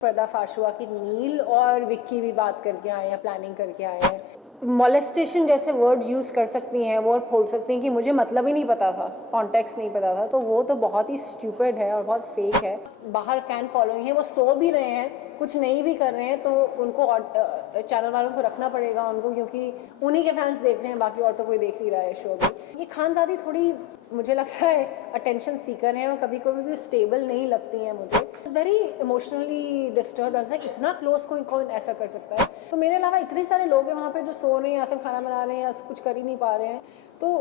पर्दाफाश हुआ कि नील और विक्की भी बात करके आए हैं, प्लानिंग करके आए हैं। मोलेस्टेशन जैसे वर्ड यूज़ कर सकती हैं वो और बोल सकती हैं कि मुझे मतलब ही नहीं पता था, कॉन्टेक्स्ट नहीं पता था, तो वो तो बहुत ही स्टूपिड है और बहुत फेक है। बाहर फ़ैन फॉलोइंग है, वो सो भी रहे हैं, कुछ नहीं भी कर रहे हैं, तो उनको चैनल वालों को रखना पड़ेगा उनको, क्योंकि उन्हीं के फैंस देख रहे हैं, बाकी और तो कोई देख नहीं रहा है शो में। ये खानज़ादी थोड़ी मुझे लगता है अटेंशन सीकर हैं और कभी कभी भी स्टेबल नहीं लगती हैं मुझे। इट्स वेरी इमोशनली डिस्टर्ब, इतना क्लोज कोई कौन ऐसा कर सकता है। तो मेरे अलावा इतने सारे लोग हैं वहाँ पे जो सो रहे हैं या सब खाना बना रहे हैं या कुछ कर ही नहीं पा रहे हैं, तो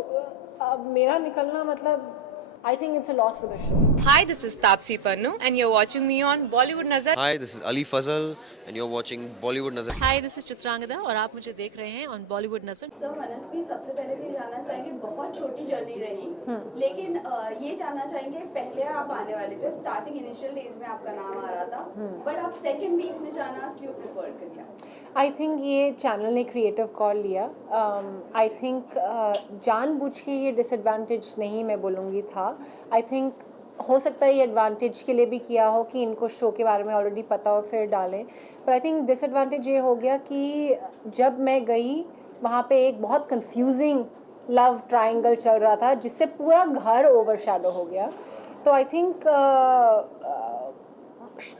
अब मेरा निकलना मतलब I think it's a loss for the show. Hi, this is Tapsi Pannu, and you're watching me on Bollywood Nazar. Hi, this is Ali Fazal, and you're watching Bollywood Nazar. Hi this is Chitrangada और आप मुझे देख रहे हैं on Bollywood नजर। Sir मनस्वी, सबसे पहले तो ये जानना चाहेंगे, बहुत छोटी जर्नी रही, लेकिन ये जानना चाहेंगे, पहले आप आने वाले थे, स्टार्टिंग इनिशियल डेज में आपका नाम आ रहा था, बट आप सेकंड वीक में जाना क्यों प्रेफर कर लिया? आई थिंक ये चैनल ने क्रिएटिव कॉल लिया। आई थिंक जानबूझ के ये डिसएडवांटेज नहीं मैं बोलूँगी था। आई थिंक हो सकता है ये एडवांटेज के लिए भी किया हो कि इनको शो के बारे में ऑलरेडी पता हो फिर डालें, पर आई थिंक डिसएडवांटेज ये हो गया कि जब मैं गई वहाँ पे एक बहुत कंफ्यूजिंग लव ट्रायंगल चल रहा था जिससे पूरा घर ओवरशैडो हो गया। तो I think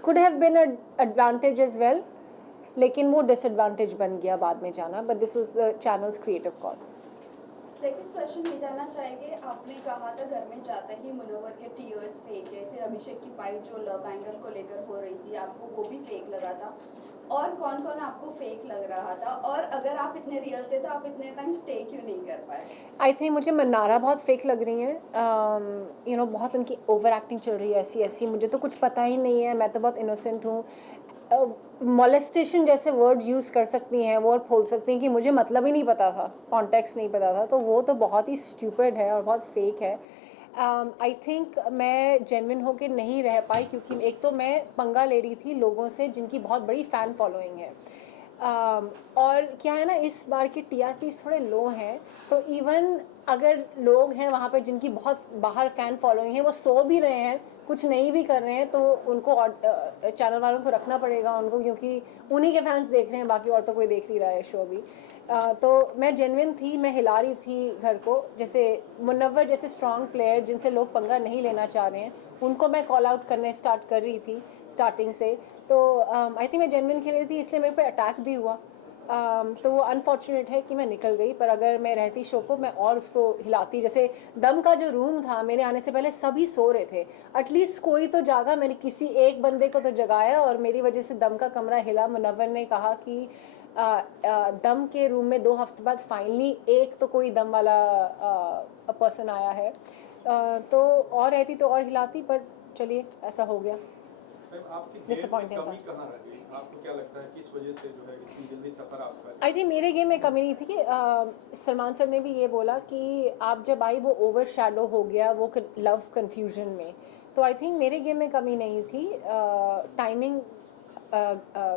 could have been a advantage as well, लेकिन वो डिसएडवांटेज बन गया बाद में जाना, but this was the channel's creative call. Second question ये जानना चाहेंगे, आपने कहा था घर में जाते ही मुनव्वर के टीयर्स फेक है, फिर अभिषेक की फाइट जो लव एंगल को लेकर हो रही थी आपको वो भी फेक लगा था, और कौन कौन आपको फेक लग रहा था, और अगर आप इतने रियल थे तो आप इतने टाइम स्टे क्यों नहीं कर पाए? आई थिंक मुझे मन्नारा बहुत फेक लग रही हैं, यू नो बहुत उनकी ओवर एक्टिंग चल रही है ऐसी ऐसी, मुझे तो कुछ पता ही नहीं है, मैं तो बहुत इनोसेंट हूँ। मोलेस्टेशन जैसे वर्ड यूज़ कर सकती हैं वो और बोल सकती हैं कि मुझे मतलब ही नहीं पता था, कॉन्टेक्स्ट नहीं पता था, तो वो तो बहुत ही स्टूपिड है और बहुत फेक है। आई थिंक मैं जेन्युइन होके नहीं रह पाई, क्योंकि एक तो मैं पंगा ले रही थी लोगों से जिनकी बहुत बड़ी फ़ैन फॉलोइंग है, और क्या है ना, इस बार की TRPs थोड़े लो हैं, तो इवन अगर लोग हैं वहाँ पे जिनकी बहुत बाहर फ़ैन फॉलोइंग है, वो सो भी रहे हैं, कुछ नहीं भी कर रहे हैं, तो उनको चैनल वालों को रखना पड़ेगा उनको, क्योंकि उन्हीं के फैंस देख रहे हैं, बाकी और तो कोई देख नहीं रहा है शो भी। तो मैं जेन्युइन थी, मैं हिला रही थी घर को, जैसे मुनव्वर जैसे स्ट्रॉन्ग प्लेयर जिनसे लोग पंगा नहीं लेना चाह रहे हैं उनको मैं कॉल आउट करने स्टार्ट कर रही थी स्टार्टिंग से। तो आई थिंक मैं जेन्युइन खेल रही थी, इसलिए मेरे पे अटैक भी हुआ। तो वो अनफॉर्चुनेट है कि मैं निकल गई, पर अगर मैं रहती शो को मैं और उसको हिलाती। जैसे दम का जो रूम था मेरे आने से पहले सभी सो रहे थे, एटलीस्ट कोई तो जागा, मैंने किसी एक बंदे को तो जगाया और मेरी वजह से दम का कमरा हिला। मुनव्वर ने कहा कि दम के रूम में 2 हफ्ते बाद फाइनली एक तो कोई दम वाला पर्सन आया है, तो और रहती तो और हिलाती, पर चलिए ऐसा हो गया। डिसअपॉइंटिंग था। आपको क्या लगता है किस वजह से जो है इतनी जल्दी सफर आपका? आई थिंक मेरे गेम में कमी नहीं थी कि सलमान सर ने भी ये बोला कि आप जब आई वो ओवर शैडो हो गया वो लव कन्फ्यूजन में, तो आई थिंक मेरे गेम में कमी नहीं थी, टाइमिंग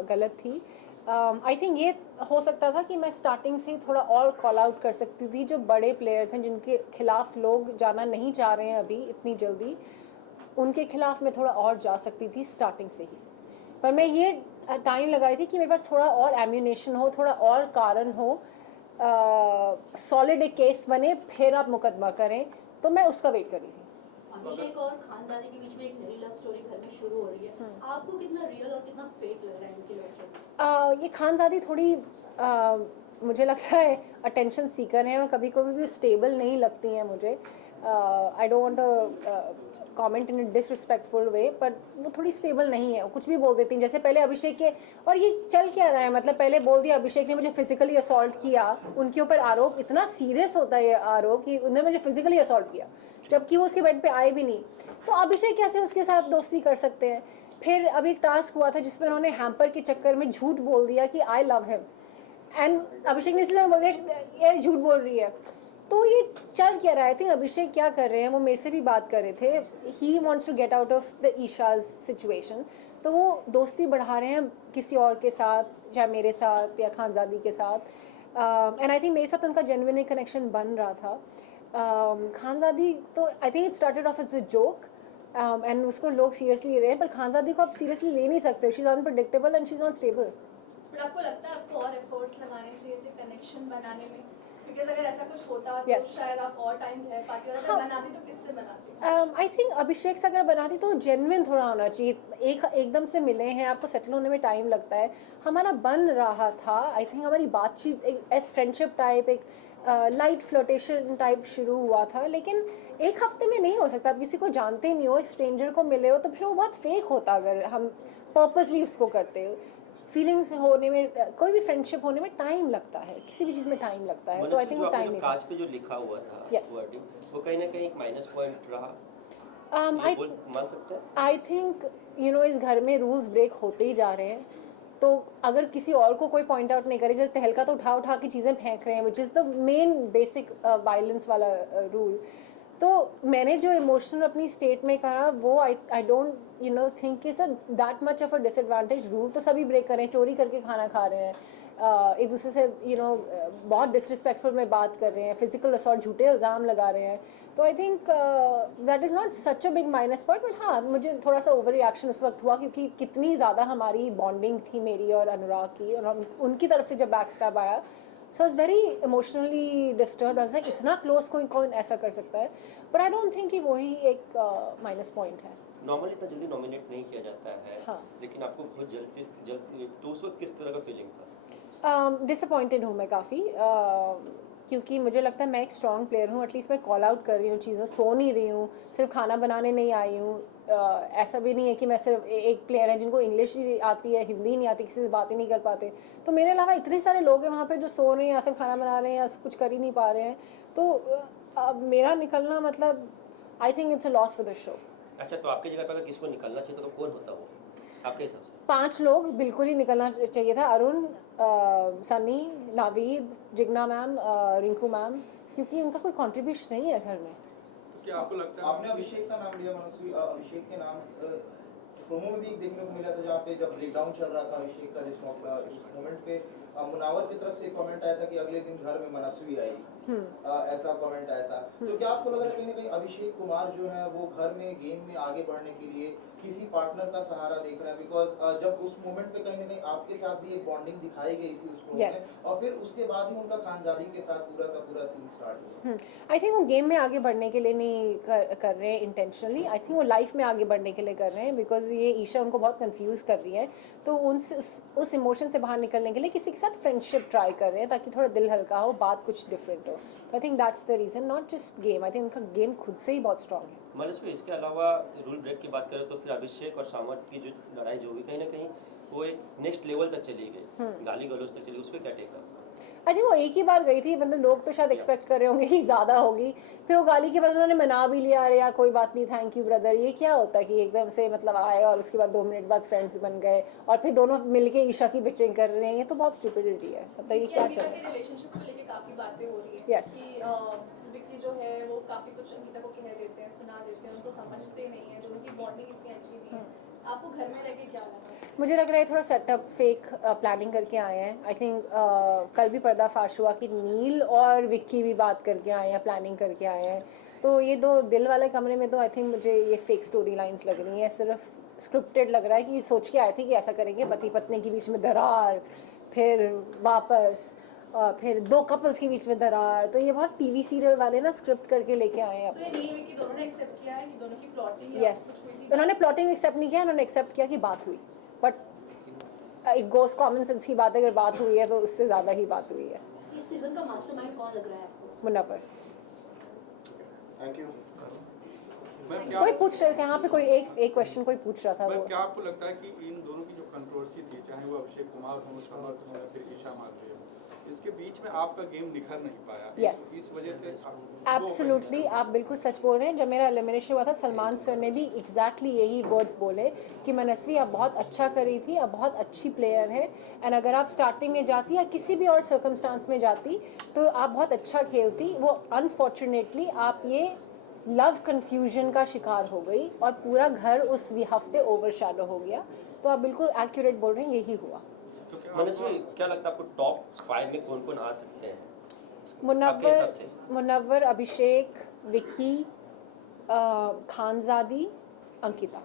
गलत थी। आई थिंक ये हो सकता था कि मैं स्टार्टिंग से ही थोड़ा और कॉल आउट कर सकती थी, जो बड़े प्लेयर्स हैं जिनके खिलाफ लोग जाना नहीं चाह रहे हैं अभी इतनी जल्दी, उनके खिलाफ मैं थोड़ा और जा सकती थी स्टार्टिंग से ही। पर मैं ये टाइम लगाई थी कि मेरे पास थोड़ा और एम्यूनेशन हो, थोड़ा और कारण हो, सॉलिड एक केस बने, फिर आप मुकदमा करें, तो मैं उसका वेट कर रही थी। अभिषेक और खानदादी के बीच में एक नई लव स्टोरी घर में शुरू हो रही है, आपको कितना रियल और कितना फेक लग रहा है इनकी लव स्टोरी? ये खानजादी थोड़ी मुझे लगता है अटेंशन सीकर हैं और कभी कभी भी स्टेबल नहीं लगती हैं मुझे। I don't want comment in a disrespectful way, पर वो थोड़ी स्टेबल नहीं है, कुछ भी बोल देती हैं। जैसे पहले अभिषेक के, और ये चल क्या रहा है, मतलब पहले बोल दिया अभिषेक ने मुझे फिजिकली असॉल्ट किया, उनके ऊपर आरोप इतना सीरियस होता है ये आरोप कि उन्होंने मुझे फिजिकली असॉल्ट किया, जबकि वो उसके बेड पे आए भी नहीं, तो अभिषेक कैसे उसके साथ दोस्ती कर सकते हैं? फिर अभी एक टास्क हुआ था जिसमें उन्होंने हैम्पर के चक्कर में झूठ बोल दिया कि आई लव हिम, एंड अभिषेक ने इसलिए बोल दिया ये झूठ बोल रही है। तो ये चल क्या रहा है? आई थिंक अभिषेक क्या कर रहे हैं, वो मेरे से भी बात कर रहे थे, he wants to get out of the ईशाज सिचुएशन, तो वो दोस्ती बढ़ा रहे हैं किसी और के साथ, चाहे मेरे साथ या खानजादी के साथ, एंड आई थिंक मेरे साथ उनका जेन्युइन कनेक्शन बन रहा था। खानजादी तो I think it started off as a joke, and उसको लोग सीरियसली ले रहे हैं, पर खानजादी को आप सीरियसली ले नहीं सकते. She is unpredictable and she is not stable. पर आपको लगता है आपको और एफर्ट्स लगाने चाहिए थे कनेक्शन बनाने में, बिकॉज अगर ऐसा कुछ होता तो Yes. शायद आप और टाइम रह पाते, और हाँ. अगर बनाती तो किससे बनाती? आई थिंक अभिषेक से अगर बनाती तो जेन्युइन थोड़ा होना चाहिए. एकदम से मिले हैं, आपको सेटल होने में टाइम लगता है. हमारा बन रहा था. आई थिंक हमारी बातचीत एक एस फ्रेंडशिप टाइप, एक लाइट फ्लोटेशन टाइप शुरू हुआ था. लेकिन एक हफ्ते में नहीं हो सकता. आप किसी को जानते नहीं हो, एक स्ट्रेंजर को मिले हो, तो फिर वो बहुत फेक होता अगर हम पर्पसली उसको करते हो. फीलिंग्स होने में, कोई भी फ्रेंडशिप होने में टाइम लगता है. किसी भी चीज़ में टाइम लगता है. तो आई थिंक वो टाइम नहीं था. कांच पे जो लिखा हुआ था Yes. wording, वो कहीं ना कहीं एक माइनस पॉइंट रहा. आई मान सकते हैं. आई थिंक यू नो इस घर में रूल्स ब्रेक होते ही जा रहे हैं. तो अगर किसी और को कोई पॉइंट आउट नहीं करे, जैसे तहलका तो उठा उठा के चीज़ें फेंक रहे हैं, which is the main basic violence वाला रूल. तो मैंने जो इमोशनल अपनी स्टेट में करा वो I don't you know think is that much of a disadvantage. Rule तो सभी ब्रेक कर रहे हैं, चोरी करके खाना खा रहे हैं, एक दूसरे से यू नो बहुत डिसरिस्पेक्टफुल में बात कर रहे हैं, फिजिकल असॉल्ट, झूठे इल्ज़ाम लगा रहे हैं. तो I think that is not such a big minus point. But हाँ, मुझे थोड़ा सा ओवर रिएक्शन उस वक्त हुआ क्योंकि कितनी ज़्यादा हमारी बॉन्डिंग थी मेरी और अनुराग की, और उनकी तरफ से जब बैक स्टैब आया. So is very emotionally disturb. I was like इतना क्लोज कोई कौन ऐसा कर सकता है. बट आई डोंट थिंक कि वही एक माइनस पॉइंट है. नॉर्मली इतना जल्दी नॉमिनेट नहीं किया जाता है. हाँ. लेकिन आपको बहुत जल्दी तो उस वक्त किस तरह का फीलिंग था? डिसअपॉइंटेड हूँ मैं काफ़ी, क्योंकि मुझे लगता है मैं एक स्ट्रॉन्ग प्लेयर हूँ. एटलीस्ट मैं कॉल आउट कर रही हूँ चीज़ों, सो नहीं रही हूँ, सिर्फ खाना बनाने नहीं आई हूँ. ऐसा भी नहीं है कि मैं सिर्फ एक प्लेयर है जिनको इंग्लिश ही आती है, हिंदी नहीं आती, किसी से बात ही नहीं कर पाते. तो मेरे अलावा इतने सारे लोग हैं वहाँ पे जो सो रहे हैं या सिर्फ खाना बना रहे हैं या कुछ कर ही नहीं पा रहे हैं. तो मेरा निकलना मतलब I think it's a loss for the show. अच्छा, तो आपकी जगह पर अगर किसी को निकलना चाहिए तो कौन होता वो आपके हिसाब से? 5 लोग बिल्कुल ही निकलना चाहिए था. अरुण, सनी, नावीद, जिग्ना मैम, रिंकू मैम, क्योंकि उनका कोई कंट्रीब्यूशन नहीं है घर में. क्या आपको लगता है आपने अभिषेक का नाम लिया मनस्वी, अभिषेक के नाम प्रोमो में भी देखने को मिला था जहाँ पे जब ब्रेकडाउन चल रहा था अभिषेक का, जिस मोमेंट पे मुनावर की तरफ से कमेंट आया था कि अगले दिन घर में मनस्वी आई, ऐसा कमेंट आया था. तो क्या आपको लग रहा है कहीं ना कहीं अभिषेक कुमार जो है वो घर में गेम में आगे बढ़ने के लिए किसी पार्टनर का सहारा देख रहे हैं? बिकॉज जब उस मोमेंट पे कहीं ना कहीं आपके साथ भी एक बॉन्डिंग दिखाई गई थी उस Yes. में, और फिर उसके बाद ही उनका खानजादी के साथ पूरा का पूरा सीन स्टार्ट हुआ. आई थिंक वो गेम में आगे बढ़ने के लिए नहीं कर रहे हैं इंटेंशनली. आई थिंक वो लाइफ में आगे बढ़ने के लिए कर रहे हैं, बिकॉज ये ईशा उनको बहुत कंफ्यूज कर रही है. तो उस इमोशन से बाहर निकलने के लिए किसी के साथ फ्रेंडशिप ट्राई कर रहे हैं ताकि थोड़ा दिल हल्का हो, बात कुछ डिफरेंट हो. तो I think that's the reason, not just game. I think उनका गेम खुद से ही बहुत स्ट्रॉन्ग है. मनस्वी, इसके अलावा रूल ब्रेक की बात करें तो फिर अभिषेक और सामंत की जो लड़ाई जो हुई कहीं ना कहीं वो एक नेक्स्ट लेवल तक चली गई, गाली गलौज तक चली गई. उस पर क्या टेक है? आई थिंक वो एक ही बार गई थी, मतलब लोग तो शायद एक्सपेक्ट कर रहे होंगे कि ज़्यादा होगी. फिर वो गाली के बाद उन्होंने मना भी लिया, अरे यार कोई बात नहीं, थैंक यू ब्रदर. ये क्या होता है कि एकदम से मतलब आए और उसके बाद 2 मिनट बाद फ्रेंड्स बन गए और फिर दोनों मिलके ईशा की बिचिंग कर रहे हैं. ये तो बहुत स्टुपिडिटी है. मतलब ये क्या चल रहा है? रिलेशनशिप को लेके काफी बातें हो रही है Yes. कि विक्की जो है वो काफी कुछ अंकिता को कह देते हैं, सुना देते हैं, उनको समझते नहीं है, दोनों की बॉन्डिंग इतनी अच्छी नहीं है. आपको घर में रह के क्या लगा? मुझे लग रहा है थोड़ा सेटअप फेक प्लानिंग करके आए हैं. आई थिंक कल भी पर्दाफाश हुआ कि नील और विक्की भी बात करके आए हैं, प्लानिंग करके आए हैं. तो ये 2 दिल वाले कमरे में तो आई थिंक मुझे ये फेक स्टोरी लाइन्स लग रही हैं. सिर्फ स्क्रिप्टेड लग रहा है कि सोच के आए थे कि ऐसा करेंगे, पति पत्नी के बीच में दरार, फिर वापस, फिर 2 कपल्स के बीच में दरार. तो ये बहुत टीवी सीरियल वाले ना स्क्रिप्ट करके लेके आए हैं. सो ये नील विक्की दोनों ने एक्सेप्ट किया है कि दोनों की प्लॉटिंग यस, उन्होंने प्लॉटिंग एक्सेप्ट नहीं किया, उन्होंने एक्सेप्ट किया कि बात हुई. But it goes common sense की बात है, अगर बात हुई है तो उससे ज़्यादा ही बात हुई है. इस सीजन का मास्टरमाइंड कौन लग रहा है आपको? मुन्नवर. Thank you. मैं क्या कोई पूछ रहे थे यहाँ पे, कोई एक क्वेश्चन कोई पूछ रहा था. मैं वो क्या आपको लगता है कि इन दोनों की जो कंट्रोवर्सी थी, चाहे वो अभिषेक कुमार हो, समर्थ हो या फिर ईशा माधवी हो, इसके बीच में आपका गेम निखर नहीं पाया? Yes. इस वजह से एब्सोल्युटली, आप बिल्कुल सच बोल रहे हैं. जब मेरा एलिमिनेशन हुआ था, सलमान सर ने भी एग्जैक्टली यही वर्ड्स बोले कि मनस्वी आप बहुत अच्छा करी थी, आप बहुत अच्छी प्लेयर है, एंड अगर आप स्टार्टिंग में जाती या किसी भी और सर्कमस्टांस में जाती तो आप बहुत अच्छा खेलती. वो अनफॉर्चुनेटली आप ये लव कन्फ्यूजन का शिकार हो गई और पूरा घर उस हफ्ते ओवरशैडो हो गया. तो आप बिल्कुल एक्यूरेट बोल रहे हैं, यही हुआ. मनस्वी, क्या लगता है आपको टॉप 5 में कौन-कौन आ सकते हैं? आपके मुनव्वर, हिसाब से? मुनव्वर, अभिषेक, विक्की, खानजादी अंकिता।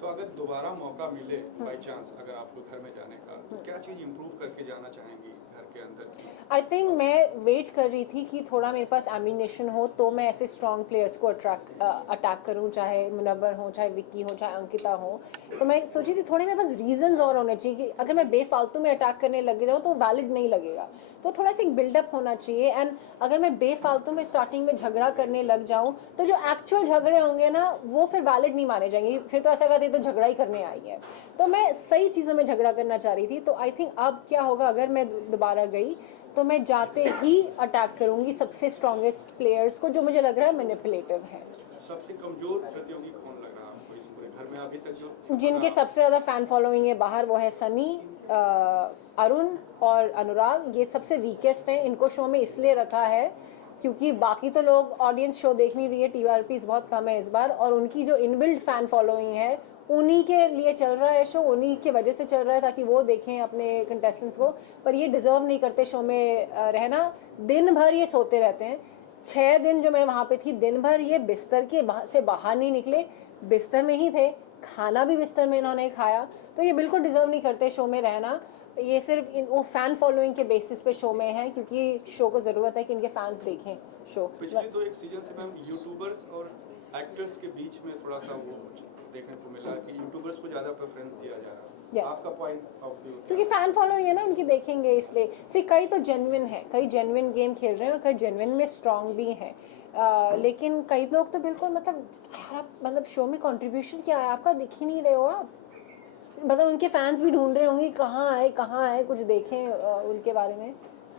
तो अगर दोबारा मौका मिले बाय चांस अगर आपको घर में जाने का, तो क्या चीज़ इम्प्रूव करके जाना चाहेंगी घर के अंदर? आई थिंक मैं वेट कर रही थी कि थोड़ा मेरे पास एम्यूनेशन हो तो मैं ऐसे स्ट्रॉन्ग प्लेयर्स को अटैक करूं, चाहे मुनव्वर हो, चाहे विक्की हो, चाहे अंकिता हो। तो मैं सोची थी थोड़े मेरे पास रीजंस और होने चाहिए कि अगर मैं बेफालतू में अटैक करने लग जाऊँ तो वैलिड नहीं लगेगा। तो थोड़ा सा एक बिल्डअप होना चाहिए। एंड अगर मैं बेफालतू में स्टार्टिंग में झगड़ा करने लग जाऊँ तो जो एक्चुअल झगड़े होंगे ना वो फिर वैलिड नहीं माने जाएंगे, फिर तो ऐसा कहते तो झगड़ा ही करने आई है। तो मैं सही चीज़ों में झगड़ा करना चाह रही थी। तो आई थिंक अब क्या होगा, अगर मैं दोबारा गई तो मैं जाते ही अटैक करूंगी सबसे स्ट्रॉन्गेस्ट प्लेयर्स को जो मुझे लग रहा है मैनिपुलेटिव है। सबसे कमजोर प्रतियोगी कौन लग रहा है आपको इस पूरे घर में अभी तक जो जिनके सबसे ज़्यादा फ़ैन फॉलोइंग है बाहर, वो है सनी, अरुण और अनुराग। ये सबसे वीकेस्ट हैं। इनको शो में इसलिए रखा है क्योंकि बाकी तो लोग ऑडियंस शो देख नहीं रही है, TRPs बहुत कम है इस बार, और उनकी जो इनबिल्ड फ़ैन फॉलोइंग है उन्हीं के लिए चल रहा है शो, उन्हीं की वजह से चल रहा है ताकि वो देखें अपने कंटेस्टेंट्स को। पर ये डिज़र्व नहीं करते शो में रहना। दिन भर ये सोते रहते हैं। 6 दिन जो मैं वहाँ पे थी, दिन भर ये बिस्तर के से बाहर नहीं निकले, बिस्तर में ही थे, खाना भी बिस्तर में इन्होंने खाया। तो ये बिल्कुल डिज़र्व नहीं करते शो में रहना। ये सिर्फ वो फ़ैन फॉलोइंग के बेसिस पे शो में है क्योंकि शो को ज़रूरत है कि इनके फैंस देखें शो। पिछले 2-1 सीजन से मैम यूट्यूबर्स और एक्टर्स के बीच में थोड़ा सा वो देखने को मिला कि यूट्यूबर्स को ज़्यादा प्रेफरेंस दिया जा रहा है। Yes. आपका पॉइंट ऑफ व्यू? क्योंकि फ़ैन फॉलोइंग है ना उनकी, देखेंगे इसलिए। सी कई तो जेन्युइन है, कई जेन्युइन गेम खेल रहे हैं और कई जेन्युइन में स्ट्रॉन्ग भी हैं। लेकिन कई लोग तो बिल्कुल यार आप शो में कंट्रीब्यूशन क्या है आपका, दिख ही नहीं रहे हो आप। उनके फैंस भी ढूंढ रहे होंगे कहाँ है कुछ देखें उनके बारे में।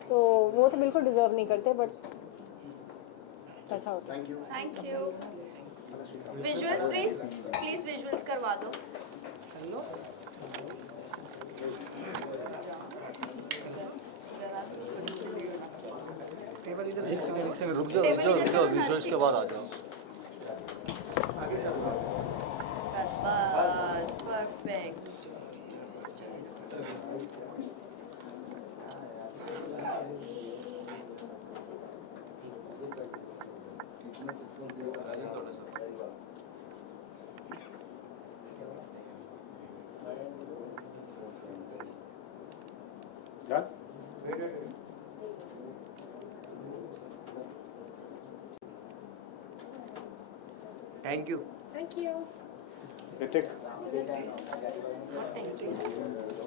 तो वो तो बिल्कुल डिजर्व नहीं करते, बट ऐसा होता है। Thank you. Visuals please visuals करवा दो। एक सेकंड रुक जाओ विजुअल्स के बाद आ जाओ। बस perfect. Thank you. Thank you. Hrithik thank you.